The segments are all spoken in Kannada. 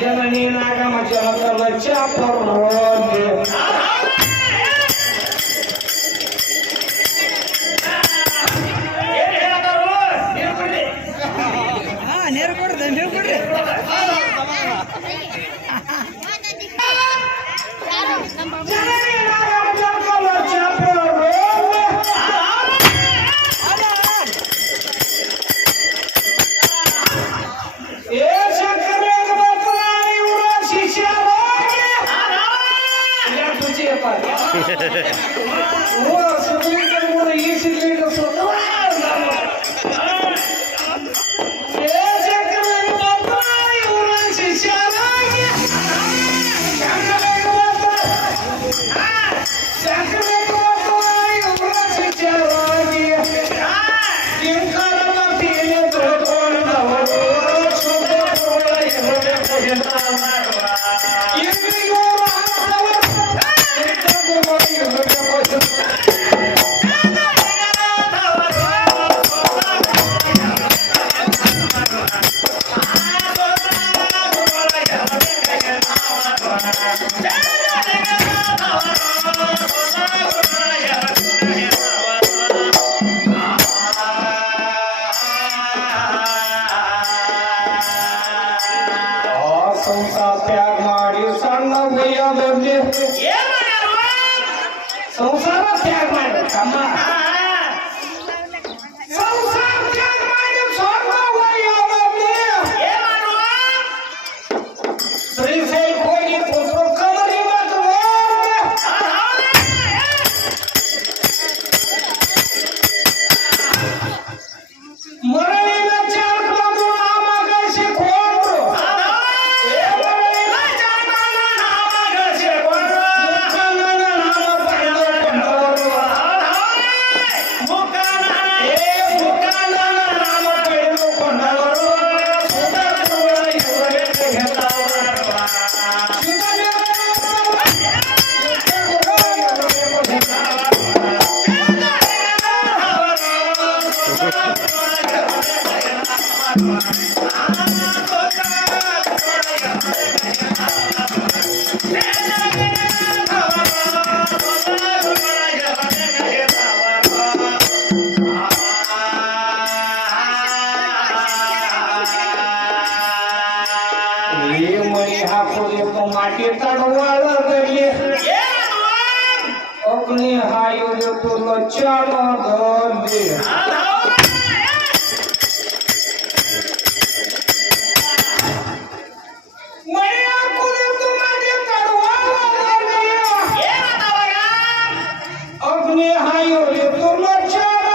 जननी नागम जलतलच्या पर्वते ನೇರ ಕೊಡ್ರಿ ನೀವು ಕೊಡ್ರಿ ಸಂಸಾರ ತ್ಯಾಗ ಮಾಡಿ ತಮ್ಮ ಸಂಸಾರ ತ್ಯಾಗ ಮಾಡಿ ಸ್ವರ್ಗ ಶ್ರೀಶೈಲ ಹೋಗಿ ಕೂತ್ರು ಕಮರಿ ಮತ್ತು ಮರಳಿನ ಚಾಲಕ ಬಂದು ನಾಮ ಗಳಿಸಿಕೊಂಡ್ರು माटी तडवाळगली अग्नी हायुध तुला चालगली अग्नि हायुध तुला ಚಾಲ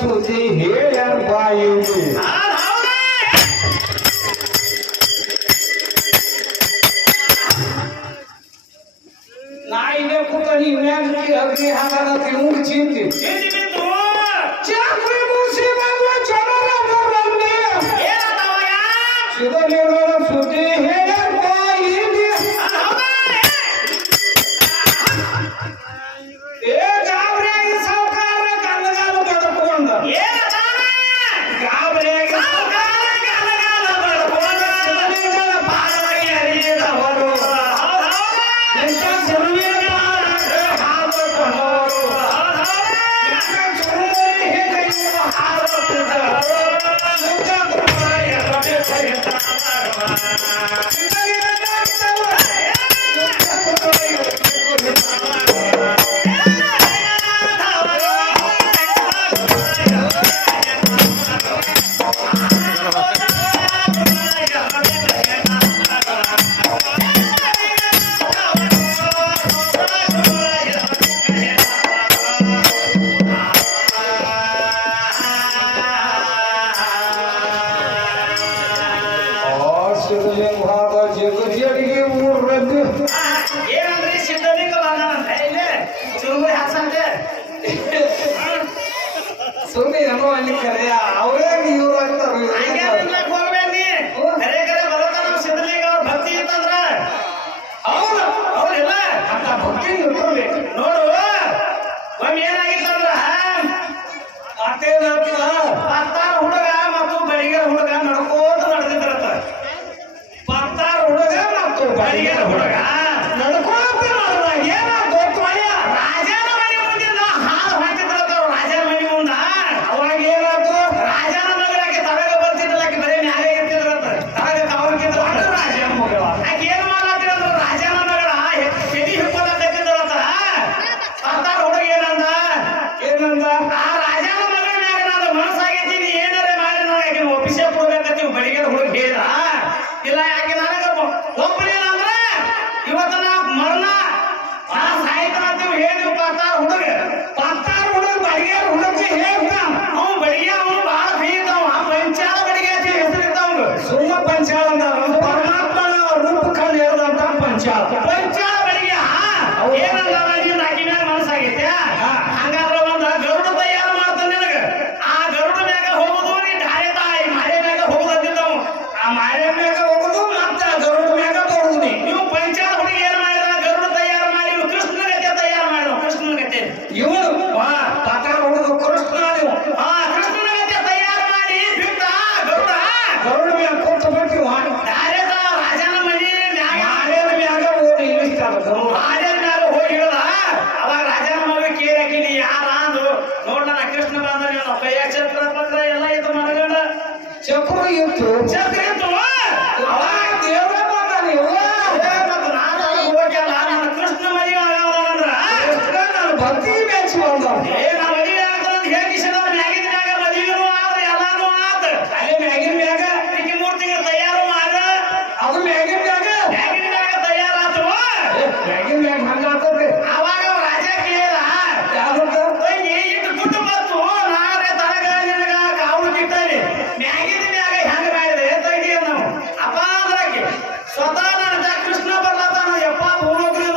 ಸುದ್ದಿ ಹೇಳ್ಯಾರ ಬಾಯಿಗೆ ನಾ ಇಲ್ಲೇ ಕೂತ ನೀವ್ಯಾಕೆ ಅಗ್ನಿ ಹಾಗಾದ ಇವ್ರು ಚಿಂತಿ ಚಾಕ್ರಿ ಮುಗಿಸಿ ಬಂದು ಚಲನ ಬರಲಿ ಸಿದ್ಧಲಿಂಗನ ಸುದ್ದಿ ಹೇಳ್ಯಾರ ಬಾಯಿಗೆ ಏ ಗಾಬರಿಯಾಗಿ ಸಾವುಕಾರ ಕನ್ನಗಾಲ ಬಡ್ಕೊಂಡ ಗಾಬರಿಯಾಗಿ ಸಿದ್ಧಲಿಂಗನ ಪಾದವಾಗಿ ಹರಿದವರು ಎಂತ ಸರ್ವೇರ ಹಾಕಿಕೊಂಡವರು ಎಂತ ಸುಂದರಿ ಹೇಗೆ ಹಾರುತ್ತಿದ್ದರು ಸಿದ್ಧಲಿಂಗ ಜಗಜಿಯರಿಗೆ ಊರ್ರದ್ದು ಏನಂದ್ರಿ ಸಿದ್ಧಲಿಂಗ ಬಂದ ಇಲ್ಲಿ ಚುರುಮುರಿ ಹಾಸಂತೆ ಸುಮ್ಮನೆ ಏನೋ ಅಲ್ಲಿ ಕರೆ ಅವರೇ ಇವ್ರು ಆಗ್ತಾರೆ ಹೋಗ್ಬೇಡಿ ಕರೆ ಕರೆ ಬರೋತ ನಮ್ಮ ಸಿದ್ಧಲಿಂಗ ಅವ್ರ ಭಕ್ತಿ ಇತ್ತಂದ್ರ ಹೌದು ಹೌದಿಲ್ಲ ಅಂತ ಭಕ್ತಿ ಇಟ್ಕೊಳ್ಬೇಕು ನೋಡು ಒಮ್ಮೆ ಏನಾಗಿತ್ತಂದ್ರ ಮತ್ತೇನಾಗ್ತದ ಪತ್ತಾರ ಹುಡುಗ ಮತ್ತು ಬಡಿಗರ ಹುಡುಗ ನಡ್ಕೋತ ನಡೆದಿದ್ರತ್ತ ಪತ್ತಾರು ಹುಡುಗ ಮತ್ತು ಬಡಿಗರ ಹುಡುಗ ನಡ್ಕೊಳಕ್ಕೆ ಏನ ಗೊತ್ತವಯ್ಯ ರಾಜನ ಮನೆ ಮುಂದಿನ ಹಾಲು ಹಾಕಿದ್ರತ್ತ ಅವ್ರು ರಾಜನ ಮನೆ ಮುಂದ ಅವಾಗ ಏನಾಯ್ತು ರಾಜನ ಮಗಳಾಕೆ ತರಗ ಬರ್ತಿದ್ರಲ್ಲ ಆಕೆ ಬರೀ ಮ್ಯಾಲೆ ಇರ್ತಿದ್ರತ್ತ ತರಗ ಕವರ್ಕಿದ್ರು ರಾಜನ ಮಗಳ ಆಕೆ ಏನ್ ಮಾಡತ್ತಿದ್ರು ರಾಜನ ಮಗಳ ಕೆಡಿ ಹಿಡ್ಕೊಳತ್ತಿದ್ರತ್ತ ಪತ್ತಾರ ಹುಡುಗ ಏನಂದ ಏನಂದ ಆ ರಾಜನ ಮಗಳ ಮ್ಯಾಗ ನಾನು ಮನಸ್ಸಾಗೈತಿ ನೀ ಏನಾರ ಮಾಡಿ ನಾನು ಆಕೆ ಒಪ್ಪಿಸೇ ಕೊಡ್ಬೇಕಂತ ಇವ್ ಬಡಿಗರ ಹುಡುಗ ಹೇಳಿದ ಇಲ್ಲ ಯಾಕೆ ನನಗ ಒಪ್ಪಲಿಲ್ಲ ಅಂದ್ರೆ ಇವತ್ತ ನಾ ಮರಣ ನಾ ಸಾಯ್ತಾನಂತ ಇವ್ ಹೇಳಿ ಪತ್ತಾರ ಹುಡುಗ ಪತ್ತಾರು ಹುಡುಗ ಬಡಿಗೆ ಹುಡುಗಿ ಹೇಳ್ತಾನ ಅವ್ನು ಬಡಿಗೆ ಅವನು ಬಹಳ ಬೈದವ ಪಂಚಾಲ ಬಡಿಗೆ ಅಂತ ಹೆಸರಿದ್ದವನು ಸುಮ್ಮ ಪಂಚಾಳ ಅಂತಾರ ಪರಮಾತ್ಮನ ರೂಪ ಕಂಡು ಹೇಳ್ದಂತ ಪಂಚಾಳ ಪಂಚಾಲ ಬಡಿಗೆ ಏನಂದ ನೀನ್ ಆಕಿ ಮ್ಯಾಗ ಮನಸ್ಸಾಗೈತೆ ಹಂಗಾದ್ರೆ ಒಂದ ಗರುಡ ತಯಾರು ಮಾಡ್ತಾನೆ ನಿನಗ ಆ ಗರುಡ ಮ್ಯಾಗ ಹೋಗುದು ನೀ ಧಾರೆ ತಾಯಿ ಮಾರೆ ಮ್ಯಾಗ ಹೋಗುದಿದ್ದವು ಆ ಮಾಯ ಮ್ಯಾಗ ಹೋಗುದು ಮತ್ತ ಗರುಡ ಮ್ಯಾಗ ಬರುದು ನೀ ನೀವು ಪಂಚಾಲ ಹುಡುಗಿ ಏನ್ ಮಾಡಿದ ಗರುಡ ತಯಾರು ಮಾಡಿ ಇವ್ನು ಕೃಷ್ಣನ ಗತೆ ತಯಾರು ಮಾಡಿದ ಕೃಷ್ಣನ ಗತೆ ಇವನು ಪತ್ತಾರು ಹುಡುಗ ಕೃಷ್ಣ ನೀವು ಕೃಷ್ಣನ ಗತೆ ತಯಾರು ಮಾಡಿ ಬಿಟ್ಟ ಗರುಡ ಗರುಡ ಮ್ಯಾಗ ಕೊಟ್ಟು ಬಿಟ್ಟಿವ ಧಾರೆ ರಾಜನ ಮನಿ ಮ್ಯಾಗ ಮಾಯ ಮ್ಯಾಗ ಓಡಿ ಇಳಿಸ್ತಾರ ಗರುಡ ರಾಜನ ಮ್ಯಾಗ ಹೋಗಿ ಇಳದ ಅವಾಗ ರಾಜನ ಮಗ ಕೇಳಕ್ಕೆ ನೀ ಯಾರ ಅಂದು ನೋಡ ನಾ ಕೃಷ್ಣ ಬಂದ ನೀನು ಕೈಯ ಚಕ್ರ ಪತ್ರ ಎಲ್ಲ ಇದು ಮನಗಂಡ ಚಕ್ರ ಇತ್ತು ಚಕ್ರ ಇತ್ತು ಅವಾಗ ದೇವ್ರ ಬಂದ ನೀವು ಮತ್ತು ನಾನು ಅಲ್ಲಿ ಹೋಗ್ಯಲ್ಲ ನನ್ನ ಕೃಷ್ಣ ಮದುವೆ ಆಗಂದ್ರ ನಾನು ಭಕ್ತಿ ಮೆಚ್ಚಿ ಬಂದ ನಾ ಮದುವೆ ಆಗ್ತದಂತ ಹೇಳಿಸಿದ ಮ್ಯಾಗಿನ ಮ್ಯಾಗ ಮದುವೆನೂ ಆದ ಎಲ್ಲಾನು ಆತ ಅಲ್ಲೇ ಮ್ಯಾಗಿನ ಮ್ಯಾಗ ಈಗ 3 ತಿಂಗಳು ತಯಾರು ಮಾಡ ಅದು ಮ್ಯಾಗಿನ ಮ್ಯಾಗ ಮ್ಯಾಗಿನ ಮ್ಯಾಗ ತಯಾರಾತು ಮ್ಯಾಗಿನ ಮ್ಯಾಗ ಹಂಗ ಆಗ್ತದ್ರಿ ಅವಾಗ ಅವ ರಾಜ ಕೇಳಿದ ಯಾವ್ದಂತ ತಂಗಿ ಇಟ್ಟು ಗುಟ್ಟು ಬಂತು ನಾಳೆ ತನಗ ನಿನಗ ಕಾವಲು ಕಿಟ್ಟಲಿ ಮ್ಯಾಗಿನ ಮ್ಯಾಗ ಹೆಂಗ ಮಾಡಿದೆ ತಂಗಿ ನಾವು ಅಪ್ಪ ಅಂದ್ರಾಕಿ ಸ್ವತಃ ನನ್ನ ಕೃಷ್ಣ ಬರ್ಲತ್ತಾನ ಯಪ್ಪ ಭೂಲೋಕದಿಂದ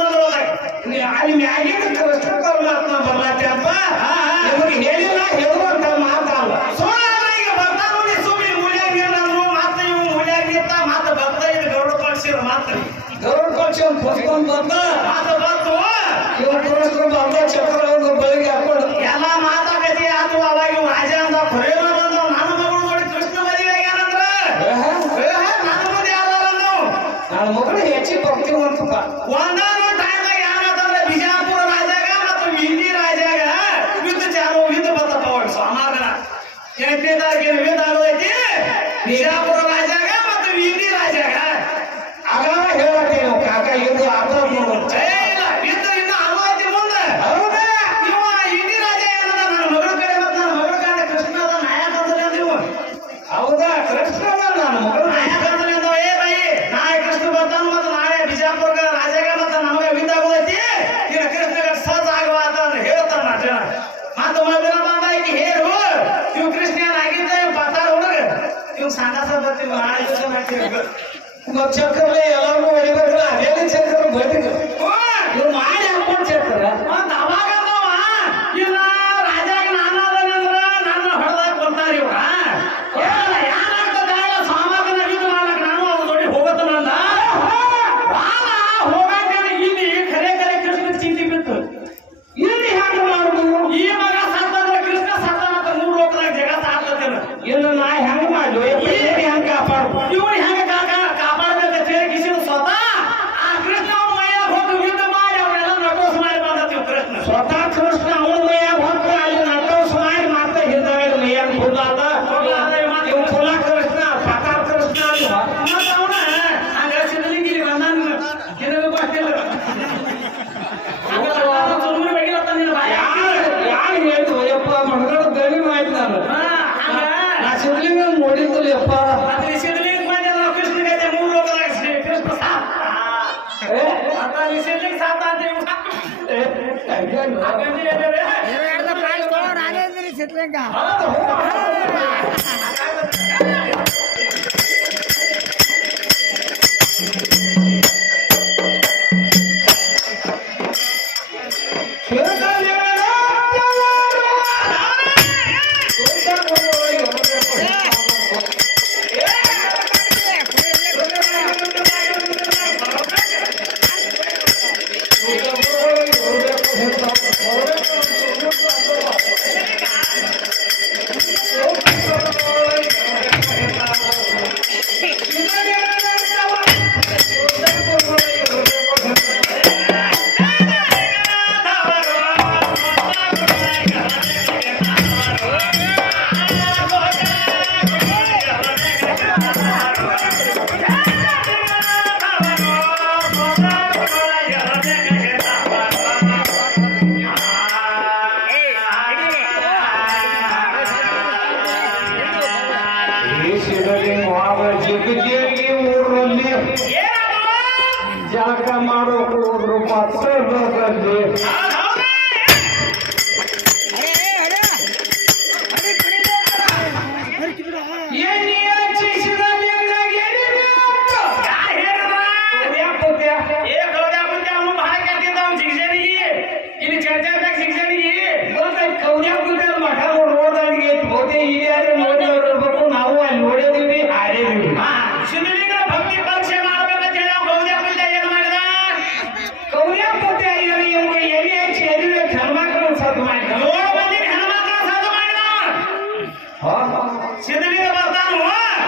ಅಲ್ಲಿ ಮ್ಯಾಗಿನ ಕೃಷ್ಣ ಪರಮಾತ್ಮ ಬರ್ಲಾತಿ ಅಪ್ಪ ನಿಮಗೆ ಹೇಳಿಲ್ಲ ಹೇಳುವಂತ ಮಾತಲ್ಲ ಈಗ ಬರ್ತಾನು ನೀ ಸುಮ್ಮನೆ ಮೂಲ್ಯಾಗ ನಿಲ್ಲಂದ್ರು ಮತ್ತೆ ಇವು ಮೂಲ್ಯಾಗ ನಿಂತ ಮತ್ತೆ ಬರ್ತಾ ಇದು ಗೌರವ ಪಕ್ಷಿರ ಮಾತ್ರ ಗರುಡ ಪಕ್ಷ ಪುಸ್ತಕೊಂಡ್ ಬಂದ ಮತ್ತೆ ಬಂತು ಇವ್ರು ಕೃಷ್ಣ ಬಂದ ಚಕ್ರ ಅವ್ರ ಬಳಿಗೆ ಹಾಕೊಂಡು ಎಲ್ಲ ಮಾತಾಡತಿ ಆತು ಅವಾಗ ಇವ್ ರಾಜ ಅಂದ ಬರೇನ ಬಂದವ ನನ್ನ ಮಗಳು ನೋಡಿ ಕೃಷ್ಣ ಮದುವೆ ಆಗ್ಯಾನಂದ್ರ ನನ್ನ ಮುಂದೆ ಯಾರು ನನ್ನ ಮಗಳು ಹೆಚ್ಚಿಗೆ ಭಕ್ತಿವಂತಪ್ಪ ಒಂದಾನ ಟೈಮ್ದಾಗ ಯಾವತ್ತಂದ್ರೆ ಬಿಜಾಪುರ ರಾಜಾಗ ಮತ್ತು ಹಿಂದಿ ರಾಜಾಗ ಯುದ್ಧ ಚಾಲು ಯುದ್ಧ ಬಂತಪ್ಪ ಅವಾಗ ಸೋಮವಾರ 8ನೇ ತಾರೀಕಿನ ಯುದ್ಧ ಆಗೋದೈತಿ ಬಿಜಾಪುರ ರಾಜಾಗ ಮತ್ತು ಹಿಂದಿ ರಾಜಾಗ ಆಗ ಹೇಳತ್ತೇನು ಕಾಕ ಇದು ಆತ ನೋಡುತ್ತೆ ಇಲ್ಲ ಯುದ್ಧ ಇನ್ನು ಆಗೋದೈತಿ ಮುಂದೆ ಹೌದಾ ಇವ ಹಿಂದಿ ರಾಜ ಏನದ ನನ್ನ ಮಗಳ ಕಡೆ ಮತ್ತು ನನ್ನ ಮಗಳ ಕಡೆ ಕೃಷ್ಣ ಅದ ನಾಯಕ ಅಂದ್ರೆ ನೀವು ಹೌದಾ ಕೃಷ್ಣ ನನ್ನ ಮಗಳು ನಾಯಕ ಅಂದ್ರೆ ಏ ಬೈ ನಾಳೆ ಕೃಷ್ಣ ಬರ್ತಾನ ಮತ್ತು ನಾಳೆ ಬಿಜಾಪುರ ರಾಜಾಗ ಮತ್ತು ನಮಗೆ ಯುದ್ಧ ಆಗೋದೈತಿ ಈಗ ಕೃಷ್ಣಗ ಸಜ್ಜ ಆಗುವ ಅಂತ ಹೇಳ್ತಾನ ಜನ ಮತ್ತೆ ಒಂದಿನ ಬಂದಾಕಿ ಹೇಳು ಸಂಡಾಸ ಬರ್ತೀವಿ ನಾಳೆ ದಿವಸ ಮಾಡ್ತೀವಿ ಮತ್ ಚಕ್ರಲೆ ಎಲ್ಲಾರು ಹೊಡಿಬೇಕಲ್ಲ ಅದೇನೇ ಚಕ್ರ ಬೈದಿಲ್ಲ ಇವ್ ಮಾಡಿ ಹಾಕೊಂಡ್ ಚಕ್ರ ಮತ್ ಅವಾಗ ಇಲ್ಲ ರಾಜಾಗ ನಾನಾದನಂದ್ರ ನನ್ನ ಹೊಡೆದಾಗ ಕೊಡ್ತಾರ ಇವ್ರ ಯಾರಾಗ್ತದ ಸಾಮಾಗ ನಡೀತು ಮಾಡ್ಲಕ್ ನಾನು ಅವ್ರ ಜೋಡಿ ಹೋಗತ್ತನಂದ ಹೋಗಾಕ ಇಲ್ಲಿ ಖರೆ ಖರೆ ಕೃಷ್ಣ ಚಿಂತೆ ಬಿತ್ತು ಇಲ್ಲಿ ಹ್ಯಾಂಗ ಮಾಡುದು ಈ ಮಗ ಸತ್ತಂದ್ರ ಕೃಷ್ಣ ಸತ್ತ ಮತ್ತ ಮೂರು ಲೋಕದಾಗ ಜಗತ್ತ ಆಗ್ತದೇನ ಇನ್ನು ನಾ ಹೆಂಗ ಮಾಡ್ಲು ಹೆಂಗ ಕಾಪಾಡು ಇವ್ರು ಹೆಂಗ ಕಾಪಾಡ್ಬೇಕಂತ ಹೇಳಿ ಕಿಸಿದ ಸ್ವತಃ ಆ ಕೃಷ್ಣ ಅವ್ರ ಮೈಯಾಗ ಹೋಗಿ ಯುದ್ಧ ಮಾಡಿ ಅವರೆಲ್ಲ ನಟೋಸ್ ಮಾಡಿ ಬಂದತ್ತೀವಿ ಕೃಷ್ಣ ಸ್ವತಃ ಕೃಷ್ಣ ಅವನ ಮೈಯಾಗ ಹೊಕ್ಕ ಅಲ್ಲಿ ನಟೋಸ್ ಮಾಡಿ ಮತ್ತೆ ಹಿಂದಗಡೆ ಮೈಯಾಗ ಫುಲ್ಲಾದ ಇವ್ ಫುಲ್ಲ ಕೃಷ್ಣ ಪತಾರ ಕೃಷ್ಣ ಅಲ್ವಾ ಮತ್ತ ಅವನ ಹಂಗ ಸಿದ್ಧಲಿಂಗ ಇಲ್ಲಿ ಬಂದಾನ ಏನಾದ್ರು ಗೊತ್ತಿಲ್ಲ ಸುಮ್ಮನೆ ಬೆಗಿಲತ್ತ ನಿನ್ನ ಬಾಯ ಯಾರು ಹೇಳ್ತು ಯಪ್ಪ ಮಣಗಡ ದಣಿ ಮಾಡಿ ನಾನು ನಾ ಶಿವಲಿಂಗ ನೋಡಿದ್ದಿಲ್ಲ ಯಪ್ಪ ಮತ್ತೆ ಸಿದ್ಧಲಿಂಗ ಬಂದ ಕೃಷ್ಣ ಗೈತೆ ಮೂರು ಲೋಕದಾಗ ಕೃಷ್ಣ ಸಾತ ಸಿದ್ಧಲಿಂಗ ಸಾತ ಅಂತ ನಾನೇ ಇದ್ದೀನಿ ಸಿದ್ಧಲಿಂಗ ಜಿಗಜಿಗಿ ಊರಲ್ಲಿ ಜಳಕ ಮಾಡೋಕೆ ಹೋದ್ರು ಪತ್ರದಲ್ಲಿ ನಾವು ಅಲ್ಲಿ ನೋಡಿದೀವಿ ಆಡಿದೀವಿ ಸಿದ್ಧಲಿಂಗನ ಭಕ್ತಿ ಪರೀಕ್ಷೆ ಮಾಡ್ಬೇಕಂತ ಹೇಳಿ ಗೌರಿಯಪ್ಪನ ಏನ್ ಮಾಡಿದ ಕೌರ್ಯಾಪತಿ ಅಯ್ಯರು ಇವ್ರಿಗೆ ಎಲ್ಲಿ ಹಚ್ಚಿ ಎಲ್ಲಿ ಹೆಣ್ಮಕ್ಳನ್ನ ಸತ್ತು ಮಾಡಿ ನೋಡ ಮಂದಿಗೆ ಹೆಣ್ಮಕ್ಳ ಸಾಧ ಮಾಡಿದ ಸಿದ್ಧಲಿಂಗ ಬರ್ತಾನು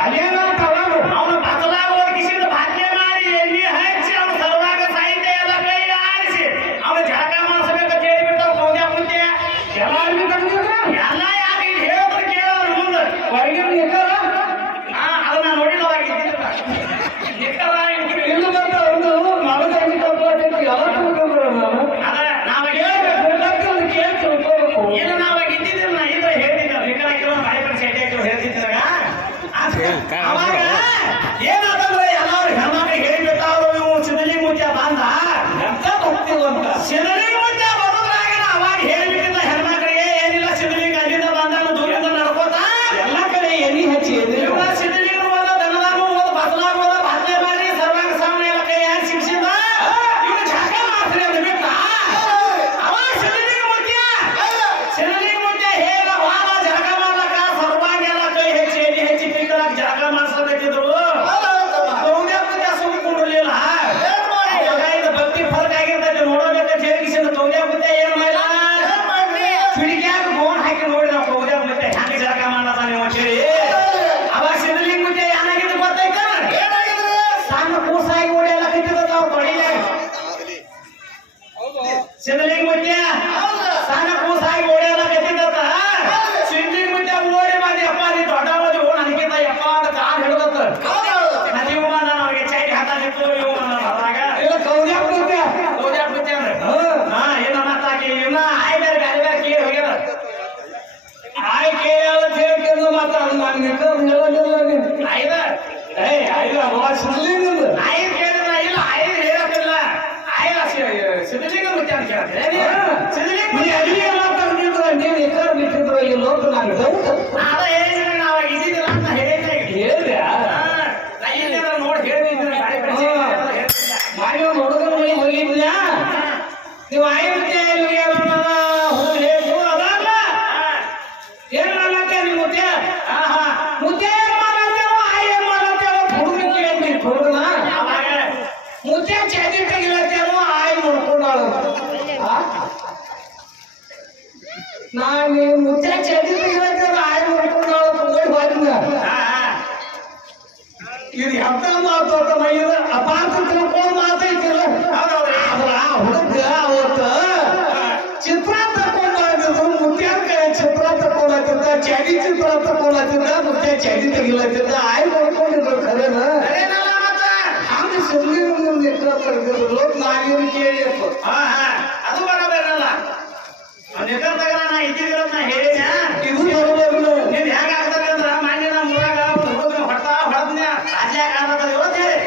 ಅದೇನಂತವ ಅವನು ಬದಲಾಗ ಒದಗಿಸಿದ ಭಾಗ್ಯ ಮಾಡಿ ಎಲ್ಲಿ ಹಚ್ಚಿ ಅವನು ಸರ್ವಾಗ ಸಾಹಿತ್ಯ ಎಲ್ಲ ಕೈ ಆಡಿಸಿ ಅವನು ಜಳಕ ಮಾಡಿಸ್ಬೇಕಂತ ಹೇಳಿಬಿಟ್ಟು ಗೌರಿಯ ಮುಂದೆ ಎಲ್ಲಾರ್ಗೂ ತಂದಿದ್ರ ಎಲ್ಲ ಯಾರು ಇಲ್ಲಿ ಹೇಳಿದ್ರು ಕೇಳೋರು ಮುಂದೆ ಹೊರಗಿನ ನಿಕ್ಕಲ್ಲ ಅದನ್ನ ನೋಡಿಲ್ಲ ನಿಕ್ಕಲ್ಲ ಇನ್ನು ಬಂದ ಒಂದು ಮಗದಾಗಿ ತಪ್ಪಾಟಿತ್ತು ಎಲ್ಲ ತಿಳ್ಕೊಂಡ್ರು ನಾನು ಅದ ನಾವ್ ಕೇಳಿ ತಿಳ್ಕೋಬೇಕು ಇಲ್ಲ ನಾವಾಗ ಇದ್ದಿದ್ದಿಲ್ಲ ಇದ್ರೆ ಹೇಳ್ತಿದ್ದ ನಿಕ್ಕಲ ಕೆಲವು ಬಾಯಿ ಪರೀಕ್ಷೆ ಹೇಳ್ತಿದ್ದಾಗ ಅವಾಗ ಏನಾದಂದ್ರೆ ಎಲ್ಲಾರು ಹೆಣ್ಮಕ್ಳಿಗೆ ಹೇಳಿಬಿಟ್ಟಾದ್ರು ಇವು ಸಿದ್ಧಲಿಂಗ ಮುತ್ಯ ಬಂದ ಎಂತ ಭಕ್ತಿವಂತ ಸಿದ್ಧಲಿಂಗ ಮುತ್ಯ ಬರೋದ್ರಾಗ ಅವಾಗ ಹೇಳಿಬಿಟ್ಟಿಲ್ಲ ಹೆಣ್ಮಕ್ಳಿಗೆ ಏನಿಲ್ಲ ಸಿದ್ಧಲಿಂಗ ಅಲ್ಲಿಂದ ಬಂದಾನು ದೂರಿಂದ ನಡ್ಕೋತ ಎಲ್ಲ ಕಡೆ ಎಣ್ಣೆ ಹಚ್ಚಿ ಇವ್ರ ಸಿದ್ಧಲಿಂಗ ಹೋದ ದನದಾಗ ಹೋದ ಬದಲಾಗ ಹೋದ ಬಾತ್ಲೆ ಮಾಡಿ ಸರ್ವಾಂಗ ಸಾಮನೆ ಎಲ್ಲ ಕೈ ಹಾಕಿ ಶಿಕ್ಷಿದ ಇವ್ರು ಜಾಗ ಮಾಡ್ತಾರೆ ಅಂತ ಬಿಟ್ಟ ಅವಾಗ ಸಿದ್ಧಲಿಂಗ ಮುತ್ಯ ಹೇಗ ವಾದ ಜಾಗ ಮಾಡ್ಲಕ್ಕ ಸರ್ವಾಂಗ ಎಲ್ಲ ಕೈ ಹೆಚ್ಚಿ ಎಣ್ಣೆ ಹೆಚ್ಚಿ ಪಿಕ್ಕಲಾಕ ಜಾಗ ಮಾಡ್ಸಬೇಕಿದ್ರು ಗೌಡ್ಯಪ್ಪನ ಸುಮ್ಕೊಂಡಿರ್ಲಿಲ್ಲ ಅವಾಗ ಇದು ಭಕ್ತಿ ಫರ್ಕ್ ಆಗಿರ್ತೈತೆ ನೋಡಬೇಕಂತ ಹೇಳಿಸಿದ ಗೌಡ್ಯಪ್ಪನ ಏನ್ ಮಾಡಿಲ್ಲ ಕಿಡಿಕ್ಯಾಗ ಬೋನ್ ಹಾಕಿ ನೋಡಿ ನಾವು ಗೌಡ್ಯಪ್ಪ ಮತ್ತೆ ಹ್ಯಾಂಗ ಜಾಗ ಮಾಡದ ನೀವು ಅಂತ ಹೇಳಿ ಅವಾಗ ಸಿದ್ಧಲಿಂಗ ಮುತ್ಯ ಏನಾಗಿದ್ದು ಗೊತ್ತೈತ ಸಣ್ಣ ಕೂಸಾಗಿ ಓಡಿ ಎಲ್ಲ ಕಟ್ಟಿದ ತಾವು ತೊಳಿಲೆ ಸಿದ್ಧಲಿಂಗ ಮುತ್ಯ ಸಣ್ಣ ಕೂಸಾಗಿ ಓಡಿ ಎಲ್ಲ ಕಟ್ಟಿದ್ದ ಸಿದ್ಧಲಿಂಗ ಮುತ್ಯ ಓಡಿ ಮಾಡಿ ಅಪ್ಪ ನೀ ದೊಡ್ಡ ಓದಿ ಓ ನನಗಿಂತ ಯಪ್ಪ ಅಂತ ಕಾಲ್ ಹಿಡಿದತ್ತ ನದಿ ಮಾಡ ಅವ್ರಿಗೆ ಚೈಡಿ ಹಾಕಿತ್ತು ಇವು ಅದ್ರಾಗ ಇಲ್ಲ ಕೌರ್ಯಾಪ ಗೌಡ್ಯಪ್ಪ ಮುತ್ಯ ಅಂದ್ರೆ ಏನ ಮಾತಾಕಿ ಇವನ್ನ ಆಯ್ ಬೇರೆ ಬೇರೆ ಬೇರೆ ಕೇಳಿ ಹೋಗ್ಯಾರ ಆಯ್ಕೆ ಅಂತ ಹೇಳ್ಕೊಂಡು ಮಾತಾಡ ನಾನು ನಿಂತ್ಕೊಂಡು ಹೇಳೋದಿಲ್ಲ ನೀನು ಐದ ಐದು ಅವ ಶಿವಲಿಂಗದ ಐದು ಕೇಳಿದ್ರ ಇಲ್ಲ ಐದು ಹೇಳಕ್ಕಿಲ್ಲ ಐದ ಸಿದ್ಧಲಿಂಗ ಮುತ್ಯ ಅಂತ ಕೇಳ್ತೀರಿ ಸಿದ್ಧಲಿಂಗ ನೀ ಮುತ್ಯ ಅಲ್ಲಿಗೆ ಮಾತಾಡ್ತಿದ್ರ ನೀನು ಈ ಕಡೆ ಬಿಟ್ಟಿದ್ರು ಈ ಲೋಕ ನಾನು ಡೌಟ್ ಅದ ಹೇಳಿದ್ರೆ ನಾವಾಗ ಇದ್ದಿದ್ದಿಲ್ಲ ಅಂತ ಹೇಳಿದ್ರೆ ಏನು ಇದು ಎಂತ ಮಾತು ತಮ್ಮ ಇದು ಅಪಾರ್ಥ ತಿಳ್ಕೊಂಡ್ ಮಾತೈತಿಲ್ಲ ಹೌದೌದ್ರಿ ಆದ್ರ ಆ ಹುಡುಗ ಅವತ್ತ ಚಿತ್ರ ತಕೊಂಡಾಗಿದ್ರು ಮುತ್ಯ ಚಿತ್ರ ತಕೊಂಡಾಗಿದ್ದ ಚಡಿ ಚಿತ್ರ ತಕೊಂಡಾಗಿದ್ದ ಮುತ್ಯ ಚಡಿ ತೆಗಿಲತ್ತಿದ್ದ ಆಯ್ ನೋಡ್ಕೊಂಡಿದ್ರು ಖರೇನ ಅದೇನಲ್ಲ ಮತ್ತ ಹಂಗ ಸುಮ್ಮನೆ ಮುಂದೆ ಚಿತ್ರ ತೆಗೆದಿದ್ರು ನಾಗೇನು ಕೇಳಿತ್ತು ಅದು ಬರಬೇಕಲ್ಲ ನಿತ್ರ ತಗಲ ನಾ ಇದ್ದಿದ್ದಿರೋ ನಾ ಹೇಳಿದ್ಯಾ ಇದು ಬರೋದಿಲ್ಲ ನೀನ್ ಹೆಂಗ ಆಗ್ತದೆ ಅಂದ್ರ ಮಾನ್ಯ ನಮ್ಮ ಊರಾಗ ಒಂದು ಹುಡುಗನ ಹೊಡೆದ್ನ ರಾಜ್ಯ ಕಾರಣದ ಇವತ್ತು ಹೇಳಿ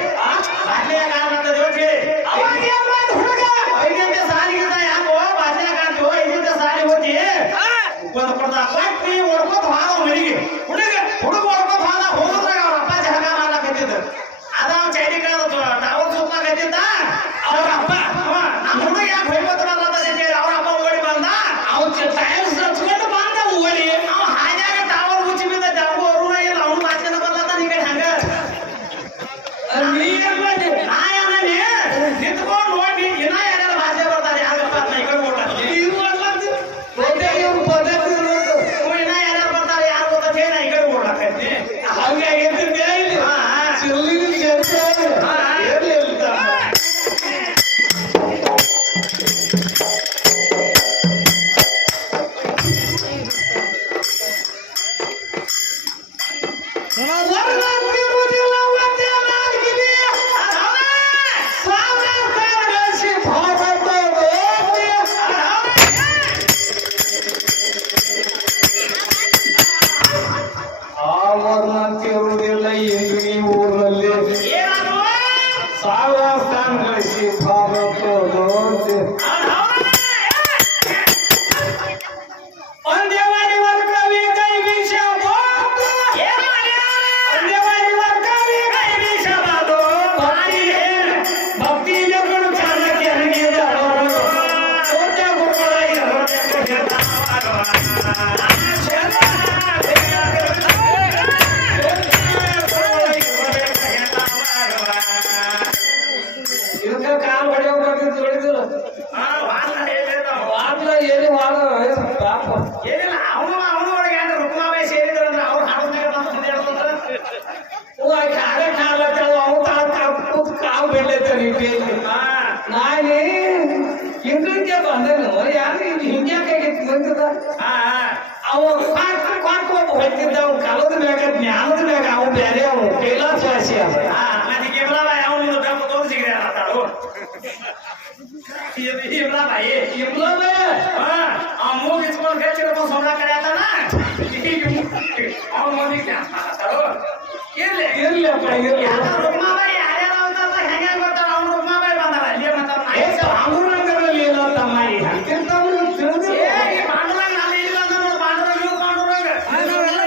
ರಾಜ್ಯ ಕಾರಣದ ಇವತ್ತು ಹೇಳಿ ಅವಾಗ ಏನ್ ಮಾಡ್ದ ಹುಡುಗ ಐದನೇ ಸಾಲಿಗಿಂತ ಯಾಕೋ ಬಾಜ್ಯ ಕಾಣ್ತೀವೋ ಐದನೇ ಸಾಲಿ ಹೋಗಿ ಒಂದು ಕೊಡ್ದ ಕೊಟ್ಟಿ ಹೊಡ್ಕೋತ ಹೋದ ಮನೆಗೆ ಹುಡುಗ ಹೊಡ್ಕೋತ ಹೋದ ಹೋದ್ರಾಗ ಅವ್ರ ಅಪ್ಪ ಜಗ ಮಾಡ್ಲಾಕತ್ತಿದ್ದ ಅದ ಅವ್ನ ಚೈನಿ ಕಳೆದ ಟವರ್ ಸುತ್ತಾಕತ್ತಿದ್ದ ಅವ್ರ ಅಪ್ಪ ನಮ್ಮ ಹುಡುಗ ಯಾಕೆ ಹೊಯ್ಕೋತ ಹೇಳಿ ಅವ್ರ ಅಪ್ಪ ಓಡಿ ಬಂದ ಅವ್ನು ಟೈರ್ಸ್ ಹಚ್ಕೊಂಡು ಬಂದ ಓಡಿ ಅವ ಹಾಜಾಗ ಟವರ್ ಮುಚ್ಚಿ ಬಿದ್ದ ಜಂಬು ಅರುಣ ಇಲ್ಲ ಅವ್ನು ಮಾತಿನ ಬರ್ಲತ್ತ ನೀ ಕಡೆ ಹಂಗ ನೀ ಏನ್ ಮಾಡಿ ನಾ ಏನೇ ನಿಂತ್ಕೊಂಡು ನೋಡಿ ಇನ್ನ ಯಾರ್ಯಾರ ಭಾಷೆ ಬರ್ತಾರೆ ಯಾರಪ್ಪ ಅಂತ ಈ ಕಡೆ ಓಡ್ತಾರೆ ನೀವು ಅಲ್ಲಂತ ಪದ್ಧತಿ ಇನ್ನ ಯಾರ್ಯಾರು ಬರ್ತಾರೆ ಯಾರು ಗೊತ್ತ ನಾ ಈ ಕಡೆ ಓಡ್ಲಾಕೈತಿ ಹಂಗೆ ಆಗೈತಿದ್ದೆ ಇಲ್ಲಿ ಚಿಲ್ಲಿನ ಚರ್ಚೆ ಎಲ್ಲಿ ಅಂತ ಇರುವುದಿಲ್ಲ ಎಂದು ಈ ಊರಲ್ಲಿ ಏನಾದ್ರು ಸಾವಿರ ಸ್ಥಾನ ಗಳಿಸಿ ಭಾರತ ಅಂದೇವಾಡಿ ವರ್ಗವಿ ಕೈ ಬೀಸ ಅಂದೇವಾಡಿ ವರ್ಗವಿ ಕೈ ಬೀಸಬಾದು ಭಕ್ತಿ ಜಗಡು ಚಾಲಕ್ಕೆ ಹರಿದ ಕೋಟ ಗುರುಗಳ ಇದಕ್ಕೆ ಕಾಲು ಹೊಡೆಯೋಗ್ಬೇಕಿತ್ತು ಹೊಡಿದಿಲ್ಲ ವಾಗ್ಲ ಎಲ್ಲಿ ವಾಗ ಪಾಪ ಏನಿಲ್ಲ ಅವನು ಒಳಗೆ ಯಾರು ರುಕ್ಮಾಬಾಯಿ ಸೇರಿದ್ರಂದ್ರೆ ಅವ್ರು ಹಾಡೋದಾಗ ಬಂದು ಸುದ್ದಿಯಾಡ್ಕೊಂಡ್ರ ಕಾಲೇ ಕಾಲತ್ತವ ಅವು ಕೂತ್ ಕಾವು ಬೆಳ್ಳೈತೆ ನಾನೇ ಹಿಂದಕ್ಕೆ ಬಂದನು ಯಾರು ಹಿಂಗ್ಯಾಕಾಗೈತಿ ಬಂದದ ಅವ ಕ್ವಾಕ್ ಹೋಗ್ತಿದ್ದ ಅವ್ನು ಕಲದ ಮ್ಯಾಗ ಜ್ಞಾನದ ಮ್ಯಾಗ ಅವು ಬೇರೆ ಅವು ಕೈಲಾಸವಾಸಿ ಅವ ಮತ್ತೆ ಕೇವಲಬಾಯಿ ಅವನು ಬೆಂಬ ತೋರಿಸಿಗ್ರಿ ಅನ್ನತ್ತಾಳು ಇಮ್ಲಾಬಾಯಿ ಇಬ್ಲವೇ ಆ ಮೂಗ್ ಇಸ್ಕೊಂಡು ಕೈ ಹಿಡ್ಕೊಂಡು ಸೊಂಡ ಕಡೆ ಆತಾನ ಅವ್ನು ಮಂದಿಗೆ ಅನ್ನತ್ತಾಳು ಇರ್ಲಿ ಇರ್ಲಿಯಪ್ಪ ಇರ್ಲಿ ರುಕ್ಮಾಬಾಯಿ ಯಾರ್ಯಾರು ಅಂತ ಹೆಂಗೆ ಬರ್ತಾಳ ಅವ್ನು ರುಕ್ಮಾಬಾಯಿ ಬಂದಾಳ ಅಲ್ಲಿ ಮತ್ತೆ ಪಾಂಡುರಂಗದಲ್ಲಿ ಏನೋ ತಮ್ಮ ಈ ಅಂತಿರ್ತವ್ರು ತಿಳಿದ್ರು ಈ ಪಾಂಡುರಂಗ ಅಲ್ಲಿ ಇಲ್ಲಿ ಬಂದ ನೋಡು ಪಾಂಡುರಂಗ ಇವ್ರು ಪಾಂಡುರಂಗ ನಾವೆಲ್ಲ